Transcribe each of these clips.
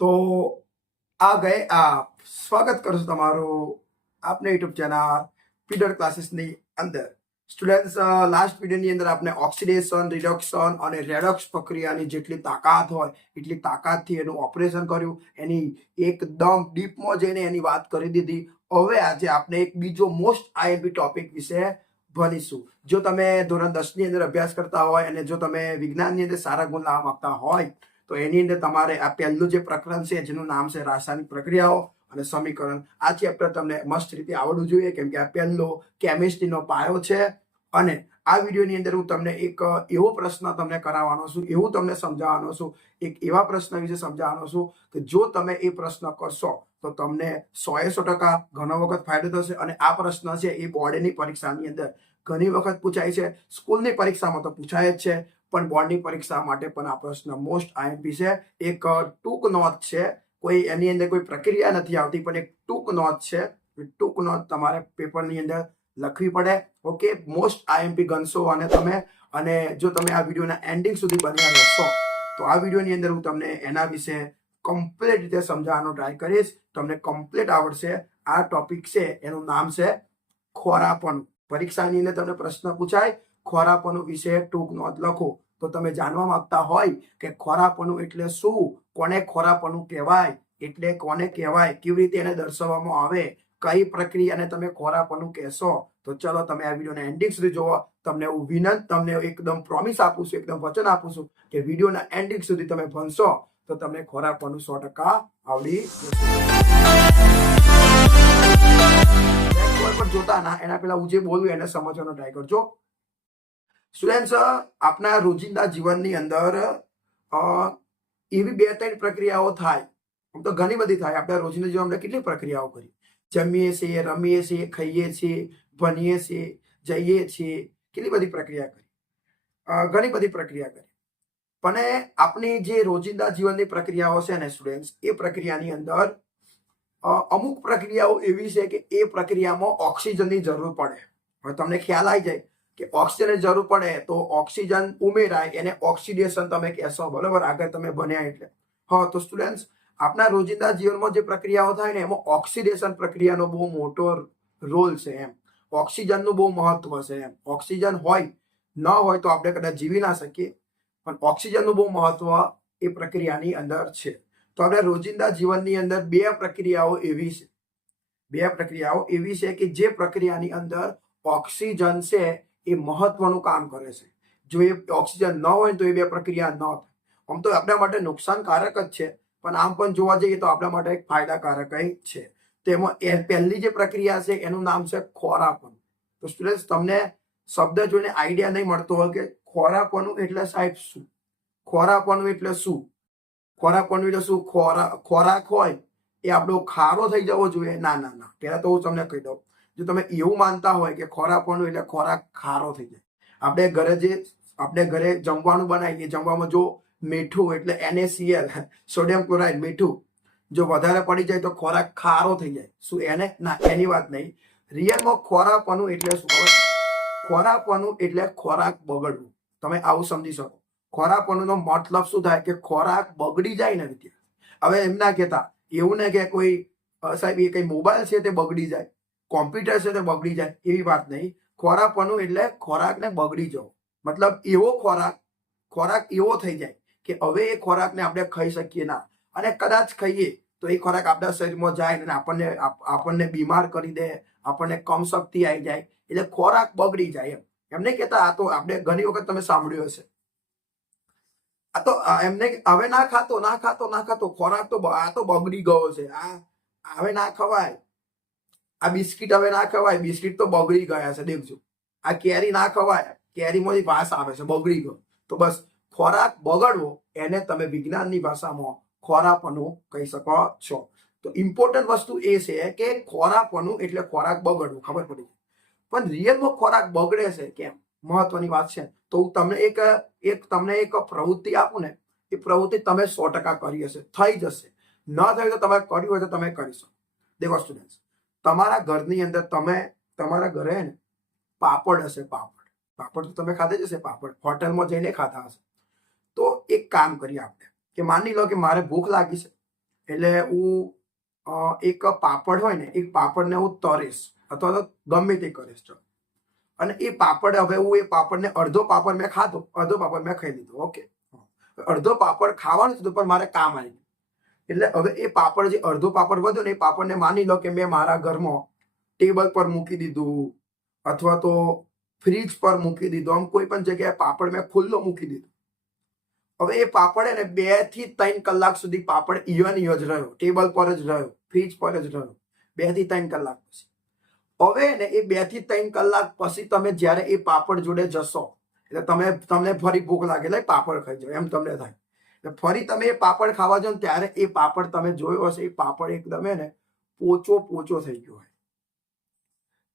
તો આ ગયે, આ સ્વાગત કરું છું તમારું આપને યુટ્યુબ ચેનલ પીડર ક્લાસીસની અંદર. સ્ટુડન્ટ્સ લાસ્ટ વિડીયોની અંદર આપણે ઓક્સિડેશન રિડક્શન અને રેડોક્સ પ્રક્રિયાની જેટલી તાકાત હોય, એટલી તાકાતથી એનું ઓપરેશન કર્યું, એની એકદમ ડીપમાં જઈને એની વાત કરી દીધી. હવે આજે આપણે એક બીજો મોસ્ટ આઈએમપી ટોપિક વિશે ભણીશું. જો તમે ધોરણ દસની અંદર અભ્યાસ કરતા હોય અને જો તમે વિજ્ઞાનની અંદર સારા ગુણ લાવવા માંગતા હોય તો એની અંદર તમારે આ પહેલું જે પ્રકરણ છે, જેનું નામ છે રાસાયણિક પ્રક્રિયાઓ અને સમીકરણ. આ ચેપ્ટર તમને મસ્ત રીતે આવડવું જોઈએ, કેમ કે આ પહેલો કેમિસ્ટ્રીનો પાયો છે. અને આ વિડીયોની અંદર હું તમને એક એવો પ્રશ્ન તમને કરાવવાનો છું, એવું તમને સમજાવવાનો છું, એક એવા પ્રશ્ન વિશે સમજાવવાનો છું કે જો તમે એ પ્રશ્ન કરશો, તો તમને સો એ સો ટકા ઘણો વખત ફાયદો થશે. અને આ પ્રશ્ન છે એ બોર્ડની પરીક્ષાની અંદર ઘણી વખત પૂછાય છે. સ્કૂલની પરીક્ષામાં તો પૂછાય જ છે. પણ બોર્ડની પરીક્ષા માટે પણ આ પ્રશ્ન મોસ્ટ આઈએમપી છે. એક ટૂંક નોંધ છે. કોઈ એની અંદર કોઈ પ્રક્રિયા નથી આવતી, પણ એક ટૂંક નોંધ છે. ટૂંક નોંધ તમારે પેપરની અંદર લખવી પડે. ઓકે મોસ્ટ આઈએમપી ગણશો અને તમે. અને જો તમે આ વિડીયોના એન્ડિંગ સુધી બન્યા રહેશો, તો આ વિડીયોની અંદર હું તમને એના વિશે કમ્પ્લીટ રીતે સમજાવવાનો ટ્રાય કરીશ. તમને કમ્પ્લીટ આવડશે. આ ટોપિક છે, એનું નામ છે ખોરાપણું. પરીક્ષાની અંદર તમને પ્રશ્ન પૂછાય ખોરાપણું વિશે ટૂંક નોંધ લખો. તો તમે જાણવા માંગતા હોય કે ખોરાપણું એટલે શું? કોને ખોરાપણું કહેવાય? એટલે કોને કહેવાય? કેવી રીતે એને દર્શાવવામાં આવે? કઈ પ્રક્રિયાને તમે ખોરાપણું કહેશો? તો ચલો તમે આ વિડીયોને એન્ડિંગ સુધી જોવો. તમને હું વિનંત, તમને એકદમ પ્રોમિસ આપું છું, એકદમ વચન આપું છું કે વિડીયોના એન્ડિંગ સુધી તમે ભણશો, તો તમને ખોરાપણું સો ટકા આવડી જોતા ના, એના પેલા હું જે બોલું એને સમજવાનો ટ્રાય કરજો. સ્ટુડન્ટ્સ આપના રોજિંદા જીવનની અંદર એવી બે ત્રણ પ્રક્રિયાઓ થાય. આમ તો ઘણી બધી થાય. આપણા રોજિંદા જીવનમાં કેટલી પ્રક્રિયાઓ કરી જમીએ છીએ, રમીએ છીએ, ખાઈએ છીએ, ભણીએ છીએ, જઈએ છીએ, કેટલી બધી પ્રક્રિયા કરી ઘણી બધી પ્રક્રિયા કરી પણ આપણી જે રોજિંદા જીવનની પ્રક્રિયાઓ છે ને સ્ટુડન્ટ્સ એ પ્રક્રિયાની અંદર અમુક પ્રક્રિયાઓ એવી છે કે એ પ્રક્રિયામાં ઓક્સિજનની જરૂર પડે. હવે તમને ખ્યાલ આવી જાય કે ઓક્સિજનની જરૂર પડે તો ઓક્સિજન ઉમેરાય, એને ઓક્સિડેશન તમે કહેશો, બરાબર? આગળ તમે ભણ્યા એટલે. હા, તો સ્ટુડન્ટ્સ આપણા રોજિંદા જીવનમાં જે પ્રક્રિયાઓ થાય ને, એમાં ઓક્સિડેશન પ્રક્રિયાનો બહુ મોટો રોલ છે એમ. ઓક્સિજનનું બહુ મહત્વ છે એમ. ઓક્સિજન હોય, ન હોય તો આપણે કદાચ જીવી ના શકીએ. પણ ઓક્સિજનનું બહુ મહત્વ એ પ્રક્રિયાની અંદર છે. તો આપણે રોજિંદા જીવનની અંદર બે પ્રક્રિયાઓ એવી છે. બે પ્રક્રિયાઓ એવી છે કે જે પ્રક્રિયાની અંદર ઓક્સિજન છે એ મહત્વનું કામ કરે છે. જો એ ઓક્સિજન ન હોય તો એ બે પ્રક્રિયા ન થાય. આમ તો આપણા માટે નુકસાનકારક જ છે. પણ આમ પણ જોવા જઈએ તો આપણા માટે એક ફાયદાકારક છે. તેમાં પહેલી જે પ્રક્રિયા છે એનું નામ છે ખોરાપણ તો સ્ટુડન્ટ તમને શબ્દ જોઈને આઈડિયા નહીં મળતો હોય કે ખોરાપણું એટલે સાહેબ શું? ખોરાપણું એટલે શું? ખોરાપણું એટલે શું? ખોરાક ખોરાક હોય એ આપણો ખારો થઈ જવો જોઈએ? ના ના ના. પહેલા તો હું તમને કહી દઉં. જો તમે એવું માનતા હોય કે ખોરાક પણ એટલે ખોરાક ખારો થઈ જાય. આપણે ઘરે જે, આપણે ઘરે જમવાનું બનાવીએ જમવામાં જો મીઠું એટલે એનએસીએલ સોડિયમ ક્લોરાઇડ મીઠું, જો વધારે પડી જાય તો ખોરાક ખારો થઈ જાય. શું એને? ના, એની વાત નહીં. રિયલમાં ખોરાપણું એટલે શું ખબર? એટલે ખોરાક બગડવું. તમે આવું સમજી શકો. ખોરાપણુંનો મતલબ શું થાય? કે ખોરાક બગડી જાય ને હવે એમ ના કહેતા. એવું ને કે કોઈ સાહેબ, એ કઈ મોબાઈલ છે તે બગડી જાય. કોમ્પ્યુટર છે તો બગડી જાય, એવી વાત નહીં. ખોરાપણું એટલે ખોરાકને બગડી જવો. મતલબ એવો ખોરાક ખોરાક એવો થઈ જાય કે હવે એ ખોરાકને આપણે ખાઈ શકીએ ના. અને કદાચ ખાઈએ તો એ ખોરાક આપણા શરીરમાં જાય અને આપણને આપણને બીમાર કરી દે, આપણને કમ શક્તિ આવી જાય. એટલે ખોરાક બગડી જાય એમ. એમને કહેતા, આ તો આપણે ઘણી વખત તમે સાંભળ્યું હશે. આ તો એમને હવે ના ખાતો ના ખાતો ના ખાતો, ખોરાક તો આ તો બગડી ગયો છે. આ, હવે ના ખવાય. આ બિસ્કિટ હવે ના ખવાય, બિસ્કિટ તો બગડી ગયા છે, દેખજો. આ કેરી ના ખવાય, કેરીમાંથી વાસ આવે છે, બગડી ગયો. તો બસ, ખોરાક બગડવો, એને તમે વિજ્ઞાનની ભાષામાં ખોરાપનું કહી શકો છો. તો ઇમ્પોર્ટન્ટ વસ્તુ એ છે કે ખોરાપનું એટલે ખોરાક બગડવું, ખબર પડી પણ રિયલમાં ખોરાક બગડે છે કેમ? મહત્વની વાત છે. તો હું તમને એક એક તમને એક પ્રવૃત્તિ આપું ને, એ પ્રવૃત્તિ તમે સો ટકા કરી હશે, થઈ જશે. ન થઈ તો તમે કર્યું હોય તો તમે કરી શકો. દેખો સ્ટુડન્ટ તમારા ઘરની અંદર તમે, તમારા ઘરે પાપડ હશે પાપડ. પાપડ તો તમે ખાધે જ હશે પાપડ. હોટલમાં જઈને ખાધા હશે. તો એક કામ કરીએ આપણે કે માની લો કે મારે ભૂખ લાગી છે, એટલે હું એક પાપડ હોય ને, એક પાપડને હું તરીશ અથવા તો ગમે તે કરીશ, ચાલો. અને એ પાપડ હવે હું એ પાપડને અડધો પાપડ મેં ખાધો, અડધો પાપડ મેં ખાઈ લીધો, ઓકે. અડધો પાપડ ખાવાનું હતું પણ મારે કામ આવી એટલે હવે એ પાપડ જે અડધો પાપડ વધ્યો ને એ પાપડને માની લો કે મેં મારા ઘરમાં ટેબલ પર મૂકી દીધું, અથવા તો ફ્રીજ પર મૂકી દીધું, આમ કોઈ પણ જગ્યાએ પાપડ મેં ખુલ્લો મૂકી દીધો. હવે એ પાપડ એને બેથી ત્રણ કલાક સુધી પાપડ ઇવન ઇવ જ રહ્યો, ટેબલ પર જ રહ્યો, ફ્રીજ પર જ રહ્યો, બેથી ત્રણ કલાક પછી. હવે ને એ બેથી ત્રણ કલાક પછી તમે જ્યારે એ પાપડ જોડે જશો, એટલે તમે, તમને ફરી ભૂખ લાગે એટલે પાપડ ખાઈ જાઓ, એમ તમને થાય. ફરી તમે એ પાપડ ખાવા જાઓ ત્યારે એ પાપડ તમે જોયો હશે, એ પાપડ એકદમ એને પોચો પોચો થઈ ગયો હોય.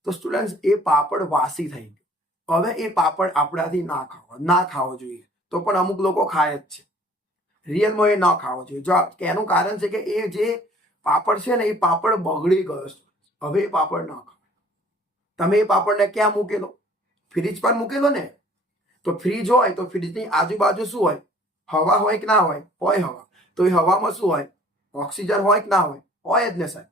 તો સ્ટુડન્ટ એ પાપડ વાસી થઈ ગયો. હવે એ પાપડ આપણાથી ના ખાવો ના ખાવો જોઈએ. તો પણ અમુક લોકો ખાય જ છે. રિયલમાં એ ન ખાવો જોઈએ. જો એનું કારણ છે કે એ જે પાપડ છે ને, એ પાપડ બગડી ગયો હવે એ પાપડ ન ખાવ તમે એ પાપડને ક્યાં મૂકેલો? ફ્રીજ પર મૂકેલો ને? તો ફ્રીજ હોય તો ફ્રીજની આજુબાજુ શું હોય? હવા હોય કે ના હોય હોય હવા. તો એ હવામાં શું હોય? ઓક્સિજન હોય કે ના હોય? હોય જ ને સાહેબ.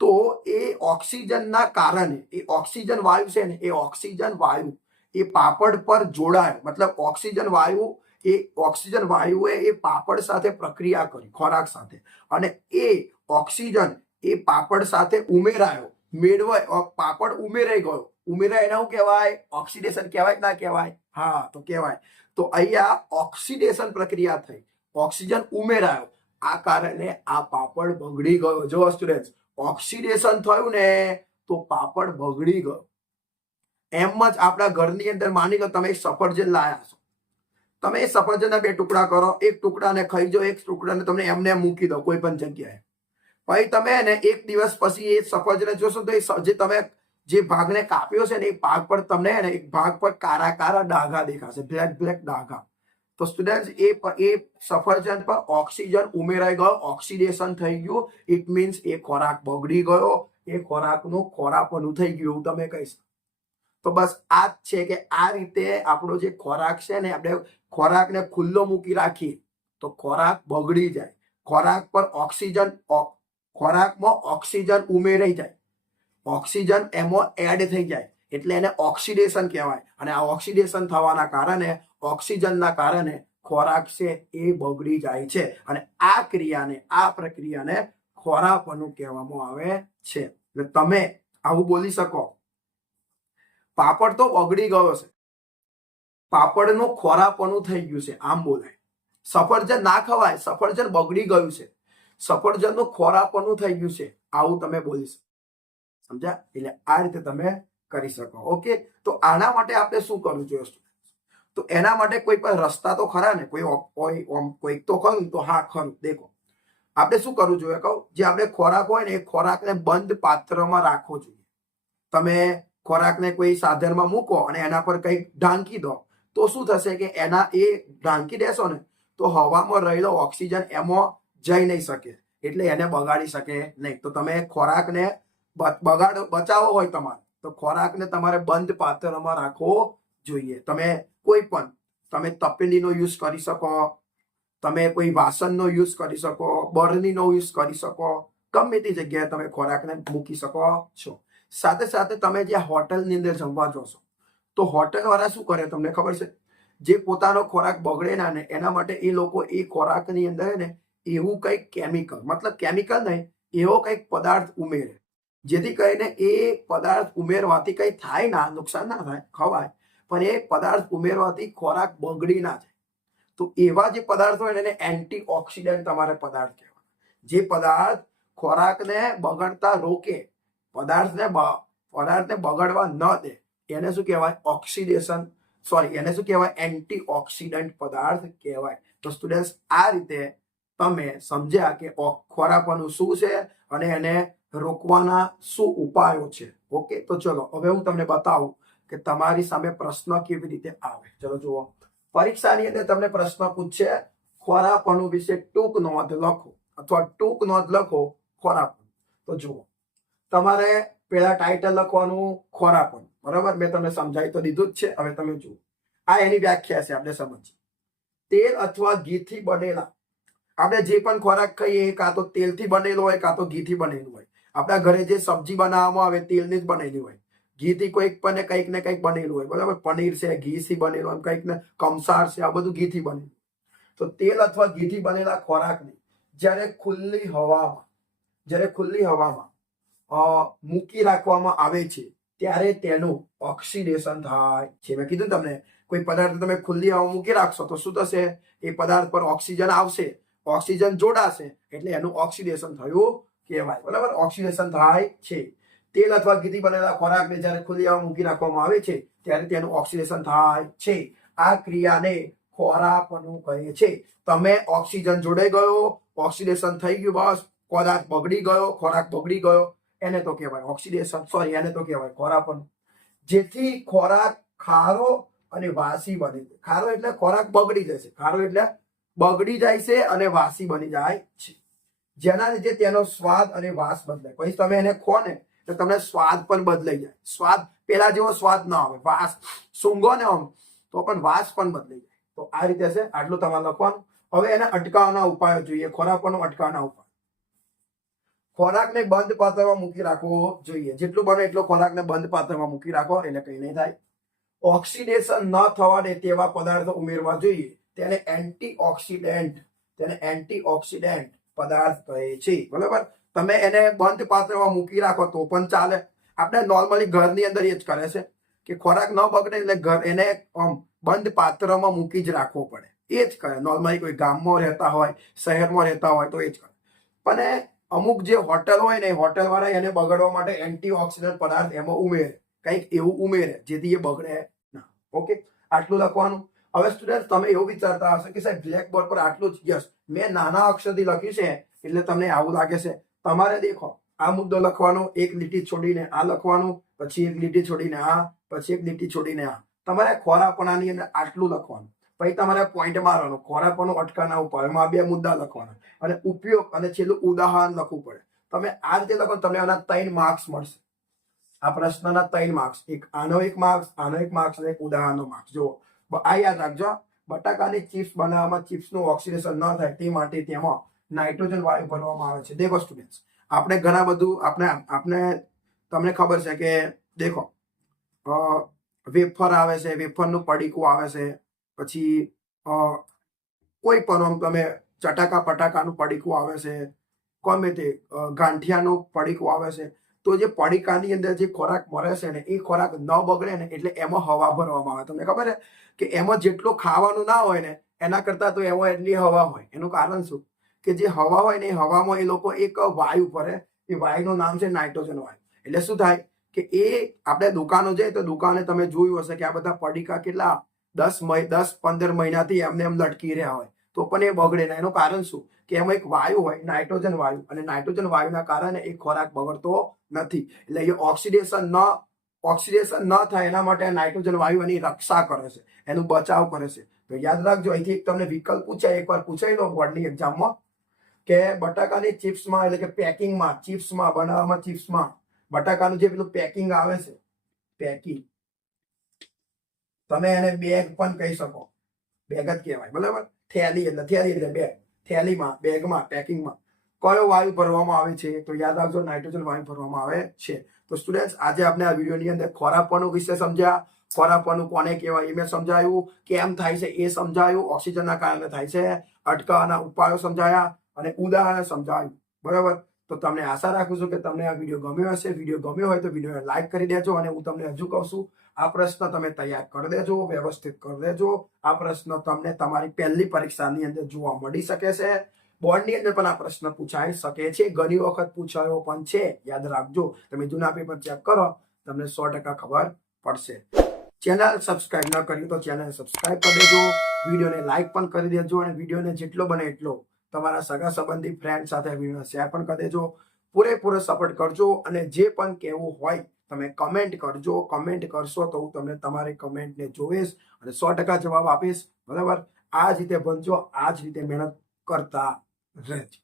તો એ ઓક્સિજનના કારણે, એ ઓક્સિજન વાયુ છે ને, એ ઓક્સિજન વાયુ, એ પાપડ પર જોડાય મતલબ ઓક્સિજન વાયુ, એ ઓક્સિજન વાયુએ એ પાપડ સાથે પ્રક્રિયા કરી, ખોરાક સાથે. અને એ ઓક્સિજન એ પાપડ સાથે ઉમેરાયો, મેળવાય પાપડ ઉમેરાઈ ગયો. ઉમેરાય એને શું કહેવાય? ઓક્સિડેશન કહેવાય ના કહેવાય? હા, તો કહેવાય. તો અહીંયા ઓક્સિડેશન પ્રક્રિયા થઈ. ઓક્સિજન ઉમેરાયો. આ કારણે આ પાપડ બગડી ગયો. જો સ્ટુડન્ટ, ઓક્સિડેશન થયું ને, તો પાપડ બગડી ગયો. એમ જ આપણા ઘરની અંદર માની લો તમે સફરજન લાયા છો. તમે એ સફરજનના બે ટુકડા કરો. એક ટુકડાને ખાઈ જાઓ, એક ટુકડાને તમને એમને મૂકી દો, કોઈ પણ જગ્યાએ. પછી તમે એક દિવસ પછી એ સફરજન જોશો તો એ જે તમે જે ભાગને કાપ્યો છે ને એ ભાગ પર તમને હે ને એક ભાગ પર કારા કારા ડાઘા દેખાશે, બ્લેક બ્લેક ડાઘા. તો સ્ટુડન્ટ એ પ- એ સફરજન પર ઓક્સિજન ઉમેરાઈ ગયો, ઓક્સિડેશન થઈ ગયું. ઇટ મીન્સ એ ખોરાક બગડી ગયો, એ ખોરાકનું ખોરાપણું થઈ ગયું એવું તમે કહીશ તો બસ આ જ છે કે આ રીતે આપણો જે ખોરાક છે ને, આપણે ખોરાકને ખુલ્લો મૂકી રાખીએ, તો ખોરાક બગડી જાય. ખોરાક પર ઓક્સિજન ઓ- ખોરાકમાં ઓક્સિજન ઉમેરાઈ જાય. ઓક્સિજન એમાં એડ થઈ જાય. એટલે એને ઓક્સિડેશન કહેવાય. અને આ ઓક્સિડેશન થવાના કારણે ઓક્સિજનના કારણે ખોરાક છે એ બગડી જાય છે. અને આ ક્રિયાને, આ પ્રક્રિયાને ખોરાકનું કહેવામાં આવે છે. એટલે તમે આવું બોલી શકો. પાપડ તો બગડી ગયો છે. પાપડનું ખોરાપણું થઈ ગયું છે, આમ બોલાય. સફરજન ના ખવાય, સફરજન બગડી ગયું છે. સફરજનનું ખોરાપણું થઈ ગયું છે, આવું તમે બોલી શકો. સમજ્યા? એટલે આ રીતે તમે કરી શકો, ઓકે? તો આના માટે આપણે શું કરવું જોઈએ? તો એના માટે કોઈ પણ રસ્તા તો ખરા ને? કોઈ કોઈક તો ખરું તો હા, ખરું. દેખો. આપણે શું કરવું જોઈએ કહું? જે આપણે ખોરાક હોય ને, એ ખોરાકને બંધ પાત્રમાં રાખવો જોઈએ. તમે ખોરાકને કોઈ સાધનમાં મૂકો અને એના પર કંઈક ઢાંકી દો, તો શું થશે કે એના એ ઢાંકી દેશો ને, તો હવામાં રહેલો ઓક્સિજન એમાં જઈ નહીં શકે. એટલે એને બગાડી શકે નહીં. તો તમે ખોરાકને બગાડ, બચાવો હોય તમારે, તો ખોરાકને તમારે બંધ પાત્રમાં રાખવો જોઈએ. તમે કોઈ પણ, તમે તપેલીનો યુઝ કરી શકો, તમે કોઈ વાસણનો યુઝ કરી શકો બરણીનો યુઝ કરી શકો, ગમે તે જગ્યાએ તમે ખોરાકને મૂકી શકો છો. સાથે સાથે તમે જે હોટલની અંદર જમવા જોશો, તો હોટલવાળા શું કરે તમને ખબર છે? જે પોતાનો ખોરાક બગડે ના ને, એના માટે એ લોકો એ ખોરાકની અંદર ને એવું કંઈક કેમિકલ મતલબ કેમિકલ નહીં, એવો કંઈક પદાર્થ ઉમેરે. જેથી કરીને એ પદાર્થ ઉમેરવાથી કંઈ થાય ના, નુકસાન ના થાય, ખવાય. પણ એ પદાર્થ ઉમેરવાથી ખોરાક બગડી ના જાય. તો એવા જે પદાર્થ હોય એને એન્ટી ઓક્સિડન્ટ તમારે પદાર્થ કહેવાય જે પદાર્થ ખોરાકને બગડતા રોકે, પદાર્થને પદાર્થને બગડવા ન દે, એને શું કહેવાય? ઓક્સિડેશન, સોરી, એને શું કહેવાય? એન્ટી ઓક્સિડન્ટ પદાર્થ કહેવાય. તો સ્ટુડન્ટ્સ, આ રીતે તમે સમજ્યા કે ખોરાકવાનું શું છે અને એને રોકવાના શું ઉપાયો છે? ઓકે તો ચલો, હવે હું તમને બતાવું કે તમારી સામે પ્રશ્ન કેવી રીતે આવે. ચલો, જુઓ. પરીક્ષાની અંદર તમને પ્રશ્ન પૂછશે ખોરાપણું વિશે ટૂંક નોંધ લખો અથવા ટૂંક નોંધ લખો ખોરાપણું તો જુઓ, તમારે પેલા ટાઇટલ લખવાનું ખોરાપણ બરાબર? મેં તમને સમજાવી તો દીધું જ છે. હવે તમે જુઓ. આ એની વ્યાખ્યા છે, આપણે સમજીએ. તેલ અથવા ઘીથી બનેલા. આપણે જે પણ ખોરાક ખાઈએ, કાં તો તેલથી બનેલો હોય, કાં તો ઘીથી બનેલું હોય. આપણા ઘરે જે સબ્જી બનાવવામાં આવે તેલની જ બનેલી હોય. ઘીથી કોઈક પણ કંઈક ને કંઈક બનેલું હોય. બરાબર? પનીર છે ઘીથી બનેલું હોય. કંઈક ને કમસાર છે, આ બધું ઘીથી બનેલું તો તેલ અથવા ઘીથી બનેલા ખોરાકને જ્યારે ખુલ્લી હવામાં, જ્યારે ખુલ્લી હવામાં મૂકી રાખવામાં આવે છે, ત્યારે તેનું ઓક્સિડેશન થાય છે. મેં કીધું તમને, કોઈ પદાર્થ તમે ખુલ્લી હવા મૂકી રાખશો તો શું થશે? એ પદાર્થ પર ઓક્સિજન આવશે. ઓક્સિજન જોડાશે. એટલે એનું ઓક્સિડેશન થયું કહેવાય. બરાબર? ઓક્સિડેશન થાય છે. તેલ અથવા ઘીથી બનેલા ખોરાકને જ્યારે ખુલ્લી હવા મૂકી રાખવામાં આવે છે, ત્યારે તેનું ઓક્સિડેશન થાય છે. આ ક્રિયાને ખોરાકનું કહે છે. તમે ઓક્સિજન જોડે ગયો, ઓક્સિડેશન થઈ ગયું, બસ. ખોરાક બગડી ગયો, ખોરાક બગડી ગયો, એને તો કહેવાય ઓક્સિડેશન. સોરી, એને તો કહેવાય ખોરાપનું જેથી ખોરાક ખારો અને વાસી બની જાય ખારો એટલે ખોરાક બગડી જશે. ખારો એટલે બગડી જાય છે અને વાસી બની જાય છે. જેના લીધે તેનો સ્વાદ અને વાસ બદલાય. પછી તમે એને ખો ને, તો તમને સ્વાદ પણ બદલાઈ જાય. સ્વાદ, પેલા જેવો સ્વાદ ના આવે. વાસ, સૂંઘો ને આમ, તો પણ વાસ પણ બદલાઈ જાય. તો આ રીતે છે, આટલું તમારે લખવાનું. હવે એને અટકાવવાના ઉપાયો જોઈએ, ખોરાકનો અટકાવવાના ઉપાય. ખોરાકને બંધ પાત્રમાં મૂકી રાખવો જોઈએ. જેટલું બને એટલો ખોરાકને બંધ પાત્રમાં મૂકી રાખો એટલે કંઈ નહીં થાય. ઓક્સિડેશન ન થવા દે તેવા પદાર્થો ઉમેરવા જોઈએ. તેને એન્ટી ઓક્સિડેન્ટ તેને એન્ટીઓક્સિડન્ટ પદાર્થ કહે છે. બરાબર? તમે એને બંધ પાત્રમાં મૂકી રાખો તો પણ ચાલે. આપણે નોર્મલી ઘરની અંદર એ જ કરે છે કે ખોરાક ન બગડે એટલે ઘર એને બંધ પાત્રમાં મૂકી જ રાખવો પડે. એ જ કરે. નોર્મલી કોઈ ગામમાં રહેતા હોય, શહેરમાં રહેતા હોય તો એ જ કરે. પણ અમુક જે હોટલ હોય ને હોટલ વાળા એને બગડવા માટે એન્ટીઓક્સિડન્ટ પદાર્થ એમાં ઉમેરે. કંઈક એવું ઉમેરે જેથી એ બગડે ના. ઓકે આટલું લખવાનું. હવે સ્ટુડન્ટ તમે એવું વિચારતા હશો કે સાહેબ બ્લેક બોર્ડ પર આટલું જ યસ મેં નાના અક્ષરથી લખ્યું છે, એટલે તમને આવું લાગે છે. તમારે દેખો, આ મુદ્દો લખવાનો, એક લીટી છોડીને આ લખવાનું, પછી એક લીટી છોડીને આ, પછી એક લીટી છોડીને આ. તમારે ખોરાપણાની અંદર આટલું લખવાનું. પછી તમારે પોઈન્ટ મારવાનો ખોરાપણું અટકાના ઉપાયમાં એમાં બે મુદ્દા લખવાના. અને ઉપયોગ અને છેલ્લું ઉદાહરણ લખવું પડે. તમે આ રીતે લખો તમને આના ત્રણ માર્ક્સ મળશે. આ પ્રશ્નના ત્રણ માર્ક્સ એક આનો એક માર્ક્સ આનો એક માર્ક્સ અને એક ઉદાહરણનો માર્ક્સ જુઓ. આ યાદ રાખજો બટાકાની ચિપ્સ બનાવવામાં ચિપ્સનું ઓક્સિડેશન ન થાય તે માટે તેમાં નાઇટ્રોજન વાયુ ભરવામાં આવે છે. દેખો સ્ટુડન્ટ્સ આપણે ઘણા બધું, આપણે આપણે તમને ખબર છે કે, દેખો વેફર આવે છે, વેફરનું પડીકું આવે છે, પછી કોઈ પણ તમે ચટાકા પટાકાનું પડીકું આવે છે, ગમે તે ગાંઠિયાનું પડીકું આવે છે તો જે પડીકાની અંદર જે ખોરાક મળે છે ને, એ ખોરાક ન બગડે ને, એટલે એમાં હવા ભરવામાં આવે. તમને ખબર છે કે એમાં જેટલું ખાવાનું ના હોય ને, એના કરતાં તો એમાં એટલી હવા હોય. એનું કારણ શું? કે જે હવા હોય ને, એ હવામાં એ લોકો એક વાયુ ભરે એ વાયુનું નામ છે નાઇટ્રોજન વાયુ. એટલે શું થાય કે એ આપણે દુકાનો જઈએ તો દુકાને તમે જોયું હશે કે આ બધા પડીકા કેટલા? દસ દસ પંદર મહિનાથી એમને એમ લટકી રહ્યા હોય. તો પણ એ બગડે ને. એનું કારણ શું? કે એમાં એક વાયુ હોય, નાઇટ્રોજન વાયુ. અને નાઇટ્રોજન વાયુના કારણે એ ખોરાક બગડતો નથી. એટલે એ ઓક્સિડેશન ન ઓક્સિડેશન ન થાય એના માટે નાઇટ્રોજન વાયુ એની રક્ષા કરે છે. એનું બચાવ કરે છે. તો યાદ રાખજો, અહીંથી તમને વિકલ્પ પૂછાય, એકવાર પૂછાઈ લો બોર્ડની એક્ઝામમાં, કે બટાકાની ચિપ્સમાં, એટલે કે પેકિંગમાં, ચિપ્સમાં, બનાવવામાં ચિપ્સમાં, બટાકાનું જે પેલું પેકિંગ આવે છે, પેકિંગ. તમે એને બેગ પણ કહી શકો. બેગ જ કહેવાય. બરાબર? થેલી, એટલે થેલી એટલે બેગ. થેલીમાં, બેગમાં, પેકિંગમાં. કયો વાયુ ભરવામાં આવે છે? તો યાદ રાખજો, નાઇટ્રોજન વાયુ ભરવામાં આવે છે. તો સ્ટુડન્ટ્સ આજે આપણે આ વિડીયોની અંદર ખોરાકપણું વિશે સમજ્યા. ખોરાકપણું કોને કહેવાય એ મેં સમજાયું. કેમ થાય છે એ સમજાયું. ઓક્સિજનના કારણે થાય છે. અટકાવવાના ઉપાયો સમજાયા અને ઉદાહરણ સમજાવ્યું બરાબર? તો તમને આશા રાખું છું કે તમને આ વીડિયો ગમ્યો હશે. વીડિયો ગમ્યો હોય તો વિડીયોને લાઈક કરી દેજો અને હું તમને હજુ કહું છું આ પ્રશ્ન તમે તૈયાર કરી દેજો, વ્યવસ્થિત કરી દેજો. આ પ્રશ્ન તમને તમારી પહેલી પરીક્ષાની અંદર જોવા મળી શકે છે. બોર્ડની અંદર પણ આ પ્રશ્ન પૂછાઈ શકે છે. ઘણી વખત પૂછાયો પણ છે. યાદ રાખજો, તમે જૂના પેપર ચેક કરો, તમને સો ટકા ખબર પડશે. ચેનલ સબસ્ક્રાઇબ ન કરી તો ચેનલ સબસ્ક્રાઇબ કરી દેજો. વિડીયોને લાઇક પણ કરી દેજો અને વિડીયોને જેટલો બને એટલો તમારા સગા સંબંધી ફ્રેન્ડ સાથે વિડીયોને શેર પણ કરી દેજો. પૂરેપૂરો સપોર્ટ કરજો અને જે પણ કહેવું હોય તમે કમેન્ટ કરજો. કમેન્ટ કરશો તો હું તમને તમારી કમેન્ટને જોઈશ અને સો ટકા જવાબ આપીશ. બરાબર? આ જ રીતે બનજો આ જ રીતે મહેનત કરતા રહેજો.